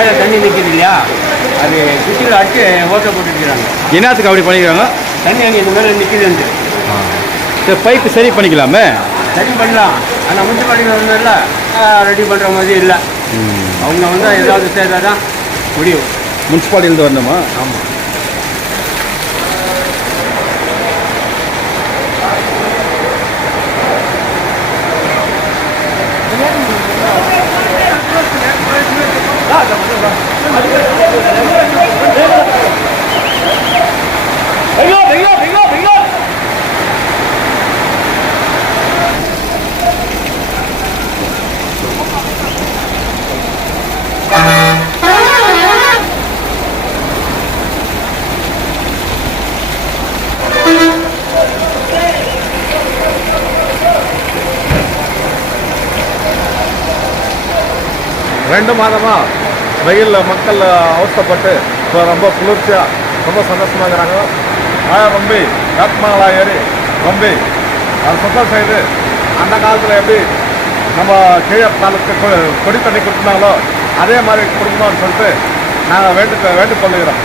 மேலே தண்ணி நிற்கிது இல்லையா, அது சுற்றியில் அடிச்சு ஓட்டை போட்டுக்கிறாங்க. என்னத்துக்கு அப்படி பண்ணிக்கிறாங்க? தண்ணி அங்கே இந்த மேலே நிற்கிதுன்ட்டு. சரி, பைப்பு சரி பண்ணிக்கலாமே. சரி பண்ணலாம், ஆனால் முனிசிபாலிட்டியில் ஒன்றும் ரெடி பண்ணுற மாதிரி இல்லை. அவங்க வந்து ஏதாவது செய்தால் தான் முடியும். முனிசிபாலிட்டியிலேருந்து வரணுமா? ஆமாம். ரெண்டு மாதமாக வெயிலில் மக்கள் அவஸ்தப்பட்டு இப்போ ரொம்ப குளிர்ச்சியாக ரொம்ப சந்தோஷமாக இருக்கிறாங்க. மழை ரொம்ப வேப்பமங்கலம் ஏறி ரொம்ப அது சுத்தம் செய்து அந்த காலத்தில் எப்படி நம்ம கீழே காலத்துக்கு கொடி தண்ணி கொடுத்தாங்களோ அதே மாதிரி கொடுக்கணும்னு சொல்லிட்டு நாங்கள் வேண்டுகொள்ளுகிறோம்.